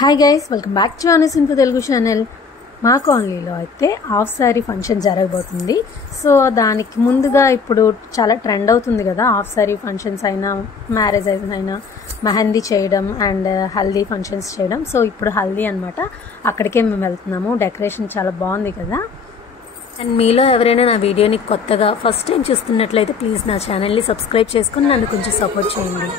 Hi guys, welcome back to Anu Simpu Telugu channel. మా కాలనీలో అయితే హాఫ్ సారీ ఫంక్షన్ జరగబోతుంది. సో దానికి ముందుగా ఇప్పుడు చాలా ట్రెండ్ అవుతుంది కదా, హాఫ్ సారీ ఫంక్షన్స్ అయినా, మ్యారేజ్ అయినా మెహందీ చేయడం అండ్ హల్దీ ఫంక్షన్స్ చేయడం. సో ఇప్పుడు హల్దీ అనమాట, అక్కడికే మేము వెళ్తున్నాము. డెకరేషన్ చాలా బాగుంది కదా. అండ్ మీలో ఎవరైనా నా వీడియోని కొత్తగా ఫస్ట్ టైం చూస్తున్నట్లయితే ప్లీజ్ నా ఛానల్ని సబ్స్క్రైబ్ చేసుకుని నన్ను కొంచెం సపోర్ట్ చేయండి.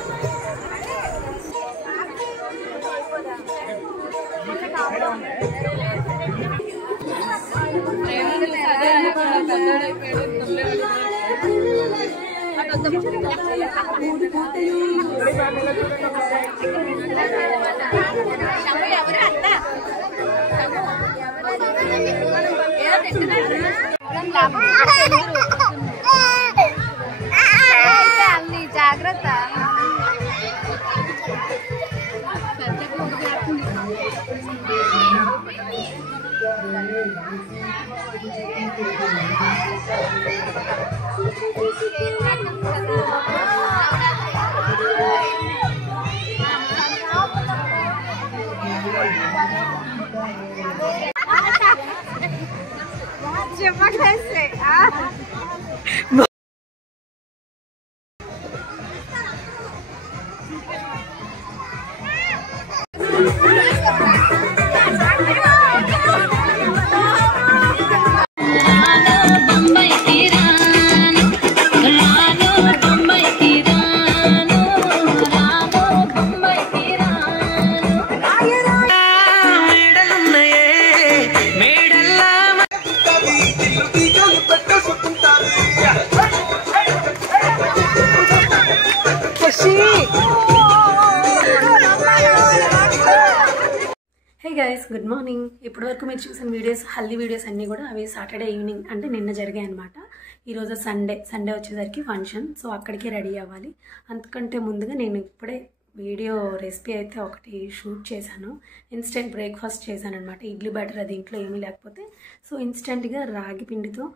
జాగ్రత్త. Hey guys, good morning. ఇప్పటివరకు మీరు చూసిన వీడియోస్, హల్దీ వీడియోస్ అన్నీ కూడా అవి సాటర్డే ఈవినింగ్ అంటే నిన్న జరిగాయి అనమాట. ఈరోజు సండే వచ్చేసరికి ఫంక్షన్. సో అక్కడికి రెడీ అవ్వాలి. అంతకంటే ముందుగా నేను ఇప్పుడే వీడియో రెసిపీ అయితే ఒకటి షూట్ చేశాను. ఇన్స్టెంట్ బ్రేక్ఫాస్ట్ చేశాను అనమాట. ఇడ్లీ బ్యాటర్ అది ఇంట్లో ఏమీ లేకపోతే సో ఇన్స్టెంట్గా రాగి పిండితో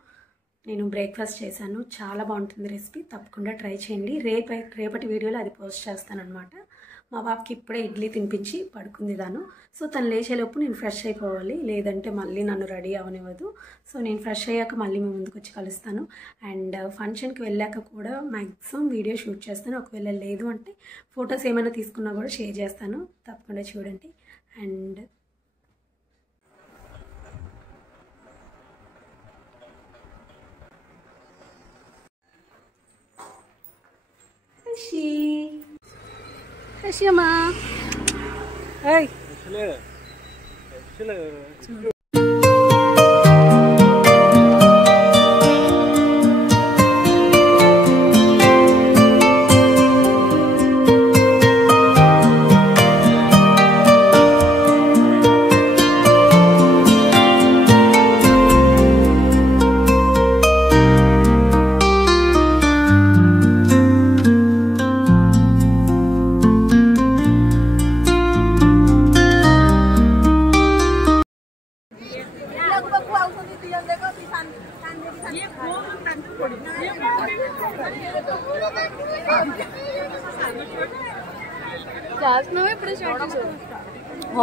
నేను బ్రేక్ఫాస్ట్ చేశాను. చాలా బాగుంటుంది రెసిపీ, తప్పకుండా ట్రై చేయండి. రేపటి వీడియోలో అది పోస్ట్ చేస్తాను అనమాట. మా బాబుకి ఇప్పుడే ఇడ్లీ తినిపించి పడుకుంది దాను. సో తను లేచేలోపు నేను ఫ్రెష్ అయిపోవాలి, లేదంటే మళ్ళీ నన్ను రెడీ అవనివ్వదు. సో నేను ఫ్రెష్ అయ్యాక మళ్ళీ మేము ముందుకు వచ్చి కలుస్తాను. అండ్ ఫంక్షన్కి వెళ్ళాక కూడా మ్యాక్సిమం వీడియో షూట్ చేస్తాను. ఒకవేళ లేదు అంటే ఫొటోస్ ఏమైనా తీసుకున్నా కూడా షేర్ చేస్తాను, తప్పకుండా చూడండి. And Hashima. Hey.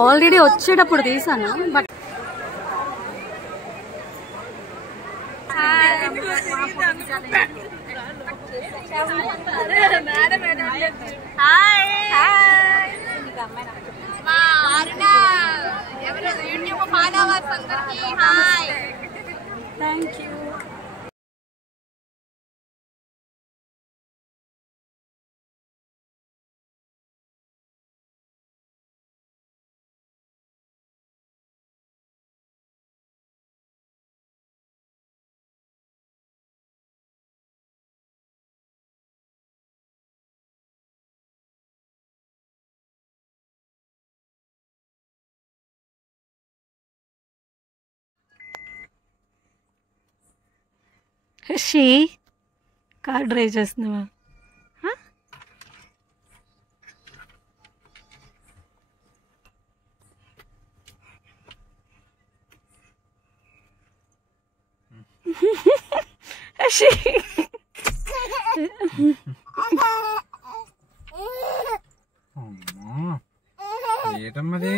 ఆల్రెడీ వచ్చేటప్పుడు తీసాను, but thank you. She car drive చేస్తున్నావా? షీ ఏటో ఏంటమ్మది?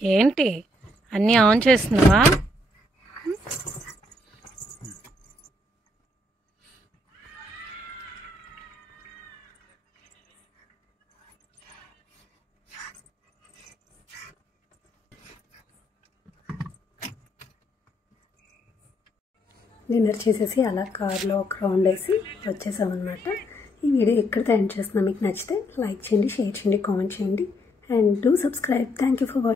ఏంటి అన్నీ ఆన్ చేస్తున్నావా? డిన్నర్ చేసేసి అలా కార్లో ఒక రౌండ్ వేసి వచ్చేసామన్నమాట. ఈ వీడియో ఎక్కడితో ఎండ్ చేస్తున్నా. మీకు నచ్చితే లైక్ చేయండి, షేర్ చేయండి, కామెంట్ చేయండి and do subscribe. Thank you for watching.